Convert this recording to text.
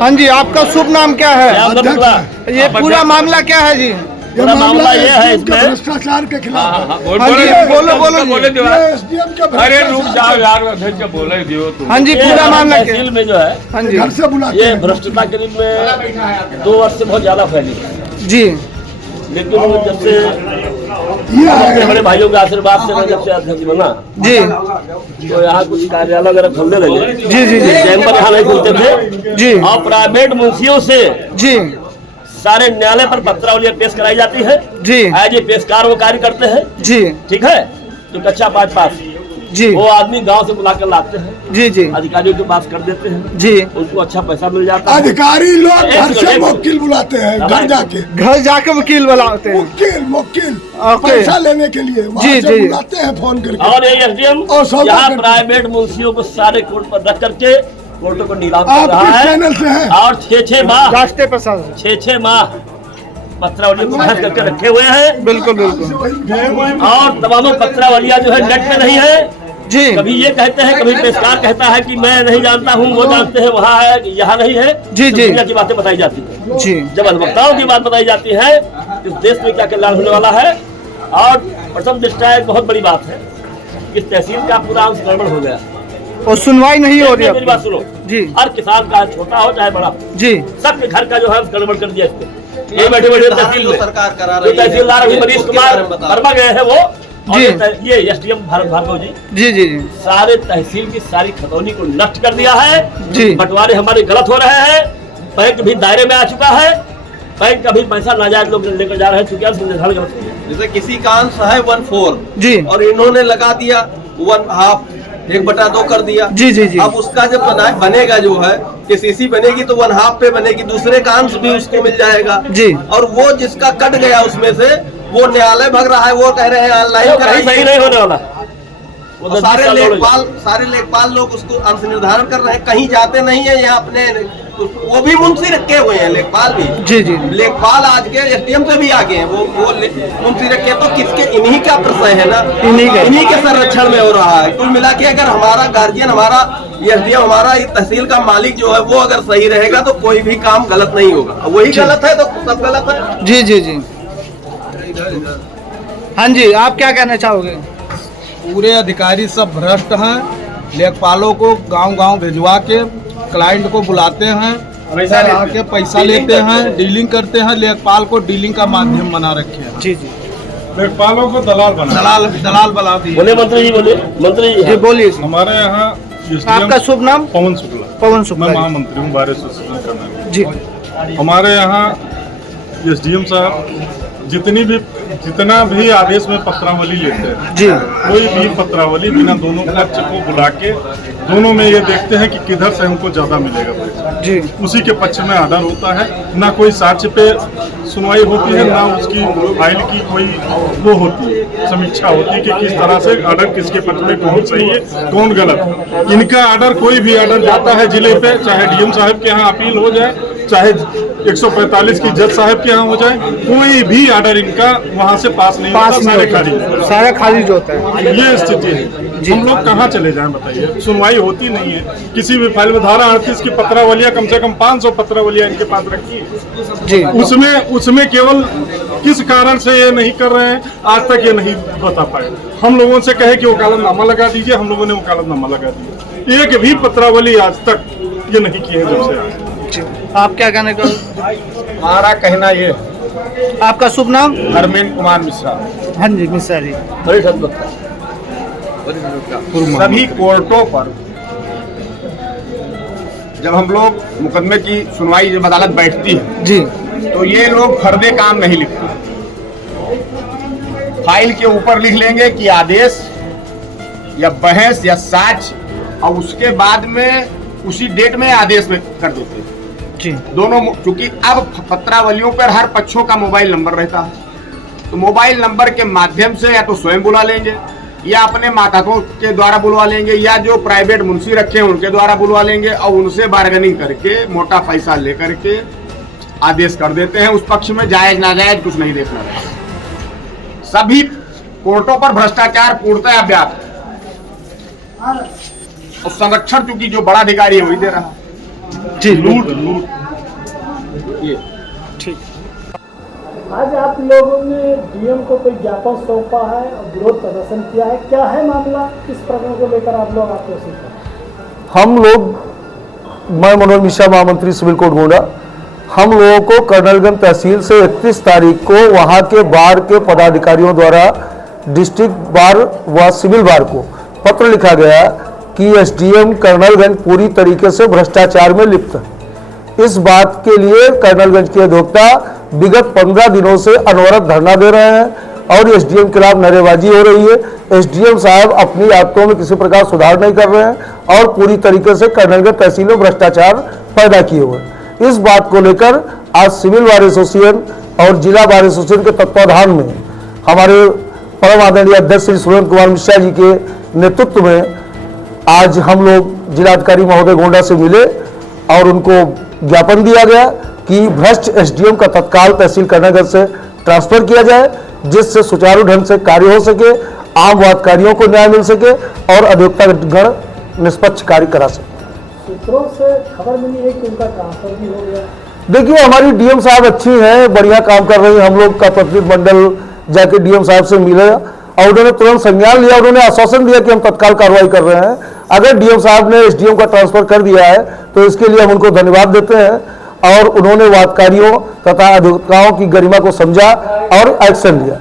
हाँ जी, आपका शुभ नाम क्या है? ये पूरा मामला क्या है जी? पूरा मामला ये है इसमें भ्रष्टाचार के खिलाफ। हाँ जी, बोलो एसडीएम के अरे रुक जाओ यार, अध्यक्ष बोले दियो तुम। हाँ जी, पूरा मामला क्या? तहसील में जो है, हाँ जी, घर से बुलाते ये हैं। भ्रष्टाचार करीब में 2 वर्ष से बहुत ज्यादा फैली है। जी लेकिन वो जब से ये अपने है बड़े भाइयों के आशीर्वाद से मैं जब से अध्यक्ष बना, जी तो यहाँ कुछ कार्यालय वगैरह खोलने लगे। जी जी जी चैम्बर यहाँ नहीं खुलते थे जी और प्राइवेट मुंशियों से जी सारे न्यायालय पर पत्रावलियां पेश कराई जाती है। जी आज ये पेशकार वो कार्य करते हैं, जी ठीक है। जो कच्चा पास जी वो आदमी गांव से बुला कर लाते हैं, जी जी अधिकारियों के पास कर देते हैं, जी उनको अच्छा पैसा मिल जाता है। अधिकारी लोग घर से वकील बुलाते हैं, घर जाके घर जाके वकील बुलाते हैं। वकील ओके। पैसा लेने के लिए वहाँ जी, से जी। बुलाते हैं फोन करके। और ये एसडीएम और सौदा यहाँ करते प्राइवेट मुंशियों को सारे कोर्ट पर रख करके कोर्टों को नीलाम कर आप रहा किस है। चैनल से हैं? और 6-6 माह राष्ट्रीय प्रशासन 6-6 माह पत्रावलियों को बहस करके रखे हुए हैं। बिल्कुल बिल्कुल और तमाम पत्रावलियां जो है नेट पे नहीं है। जी कभी ये कहते हैं, कभी पेशकार कहता है कि मैं नहीं जानता हूँ, वो जानते हैं वहाँ है, यहाँ नहीं है। जी, जी। दुनिया की बातें बताई जाती है। जी जब अधिवक्ताओं की बात बताई जाती है इस देश में क्या कल्याण होने वाला है। और प्रथम दृष्टया एक बहुत बड़ी बात है, इस तहसील का पूरा अंश गड़बड़ हो गया। और सुनवाई नहीं हो रही मेरी बात सुनो जी हर किसान का छोटा हो चाहे बड़ा, जी सबके घर का जो है गड़बड़ कर दिया इसको। ये बैठे बैठे तहसील में सरकार करा जो रही है, तहसीलदार अभी मनीष कुमार वर्मा गए हैं वो, और जी। ये एसडीएम भारत भार्गव जी जी जी जी सारे तहसील की सारी खतौनी को नष्ट कर दिया है। जी। बंटवारे हमारे गलत हो रहे हैं। बैंक भी दायरे में आ चुका है। बैंक का भी पैसा नाजायज लोग लेकर जा रहे हैं, चूंकि निर्धारण गलत हो गया। जैसे किसी का अंश है 1/4 जी और इन्होंने लगा दिया 1/2, 1/2 कर दिया। जी जी जी अब उसका जब बनेगा जो है कि सीसी बनेगी तो 1/2 पे बनेगी, दूसरे का अंश भी उसको मिल जाएगा जी। और वो जिसका कट गया उसमें से वो न्यायालय भग रहा है, वो कह रहे हैं ऑनलाइन कहीं सही नहीं होने वाला। वो और 10 साल सारे लेखपाल लोग उसको अंश निर्धारण कर रहे हैं, कहीं जाते नहीं है। यहाँ अपने वो भी मुंशी रखे हुए हैं, लेखपाल भी। जी जी लेखपाल आज के एसडीएम से भी आगे हैं, वो मुंशी रखे तो किसके, इन्हीं का प्रश्न है ना, इन्हीं के संरक्षण में हो रहा है। कुल मिला के अगर हमारा गार्जियन, हमारा एसडीएम, हमारा तहसील का मालिक जो है वो अगर सही रहेगा तो कोई भी काम गलत नहीं होगा। वही गलत है तो सब गलत है। जी जी जी हाँ जी, आप क्या कहना चाहोगे? पूरे अधिकारी सब भ्रष्ट हैं। लेखपालों को गांव-गांव भिजवा के क्लाइंट को बुलाते हैं, आके पैसा लेते हैं, डीलिंग करते हैं। लेखपाल को डीलिंग का माध्यम बना रखे हैं। जी जी लेखपालों को दलाल बना दिए। बोले मंत्री जी, बोले मंत्री जी बोलिए। हमारे यहाँ आपका शुभ नाम? पवन शुक्ला। पवन शुक्ला मैं जी। महामंत्री हूँ बार एसोसिएशन करना। जी हमारे यहाँ एसडीएम साहब जितना भी आदेश में पत्रावली लेते हैं, जी कोई भी पत्रावली बिना दोनों पक्ष को बुला के दोनों में ये देखते हैं कि किधर से हमको ज्यादा मिलेगा पैसा, जी उसी के पक्ष में आर्डर होता है। ना कोई साक्ष्य पे सुनवाई होती है, ना उसकी फाइल की कोई वो होती है, समीक्षा होती है कि किस तरह से आर्डर किसके पक्ष में, कौन सही है कौन गलत। इनका आर्डर, कोई भी आर्डर जाता है जिले पे, चाहे डीएम साहब के यहाँ अपील हो जाए, चाहे 145 की जज साहब के यहाँ हो जाए, कोई भी आर्डर इनका वहाँ से पास नहीं होता, सारा खारिज होता है। ये स्थिति है। हम लोग कहाँ चले जाएं बताइए, सुनवाई होती नहीं है किसी भी फाइल में। धारा 38 की पत्रावलियां कम से कम 500 पत्रावलियां इनके पास रखी है जी। उसमें केवल किस कारण से ये नहीं कर रहे हैं आज तक ये नहीं बता पाए। हम लोगों से कहे कि वकालतनामा लगा दीजिए, हम लोगों ने वकालतनामा लगा दिया, एक भी पत्रावली आज तक ये नहीं की है जब से आज। आप क्या कहने का? हमारा कहना ये, आपका शुभ नाम? धर्मेंद्र कुमार मिश्रा। हाँ जी मिश्रा जी। सभी कोर्टों पर जब हम लोग मुकदमे की सुनवाई जब अदालत बैठती है जी तो ये लोग फर्दे काम नहीं लिखते। फाइल के ऊपर लिख लेंगे कि आदेश या बहस या साक्ष्य, और उसके बाद में उसी डेट में आदेश में कर देते हैं जी। दोनों। क्योंकि अब पत्रावलियों पर हर पक्षों का मोबाइल नंबर रहता है, तो मोबाइल नंबर के माध्यम से या तो स्वयं बुला लेंगे या अपने मातहतों के द्वारा बुलवा लेंगे या जो प्राइवेट मुंशी रखे हैं उनके द्वारा बुलवा लेंगे और उनसे बार्गेनिंग करके मोटा पैसा लेकर के आदेश कर देते हैं। उस पक्ष में जायज नाजायज कुछ नहीं देखना रहता। सभी कोर्टों पर भ्रष्टाचार पूर्णतः व्याप्त है और संरक्षण चूंकि जो बड़ा अधिकारी है वही दे रहा है। जी, ये आज आप लोगों ने डीएम को कोई ज्ञापन सौंपा है और विरोध प्रदर्शन किया है, क्या है मामला, किस प्रकरण को लेकर आप लोग आक्रोशित हैं? हम लोग, मैं मनोज मिश्रा महामंत्री सिविल कोर्ट गोंडा, हम लोगों को कर्नलगंज तहसील से 31 तारीख को वहां के बार के पदाधिकारियों द्वारा डिस्ट्रिक्ट बार व सिविल बार को पत्र लिखा गया कि एसडीएम कर्नलगंज पूरी तरीके से भ्रष्टाचार में लिप्त है। इस बात के लिए कर्नलगंज के अधिवक्ता विगत 15 दिनों से अनवरत धरना दे रहे हैं और एसडीएम के खिलाफ नारेबाजी हो रही है। एसडीएम साहब अपनी आदतों में किसी प्रकार सुधार नहीं कर रहे हैं और पूरी तरीके से कर्नलगंज तहसील में भ्रष्टाचार पैदा किए हुए हैं। इस बात को लेकर आज सिविल बार एसोसिएशन और जिला बार एसोसिएशन के तत्वाधान में हमारे परम आदरणीय अध्यक्ष श्री सुरेंद्र कुमार मिश्रा जी के नेतृत्व में आज हम लोग जिलाधिकारी महोदय गोंडा से मिले और उनको ज्ञापन दिया गया कि भ्रष्ट एसडीएम का तत्काल तहसील कर्नलगंज से ट्रांसफर किया जाए, जिससे सुचारू ढंग से कार्य हो सके, आम वादकारियों को न्याय मिल सके और अधिवक्ता गण निष्पक्ष कार्य करा सके। सूत्रों से खबर मिली है कि उनका ट्रांसफर भी हो गया। देखिए, हमारी डीएम साहब अच्छी हैं, बढ़िया काम कर रही हैं। हम लोग का प्रतिनिधिमंडल जाके डीएम साहब से मिले और उन्होंने तुरंत संज्ञान लिया, उन्होंने आश्वासन दिया कि हम तत्काल कार्रवाई कर रहे हैं। अगर डीएम साहब ने एसडीएम का ट्रांसफर कर दिया है तो इसके लिए हम उनको धन्यवाद देते हैं और उन्होंने वादकारियों तथा अधिवक्ताओं की गरिमा को समझा और एक्शन लिया।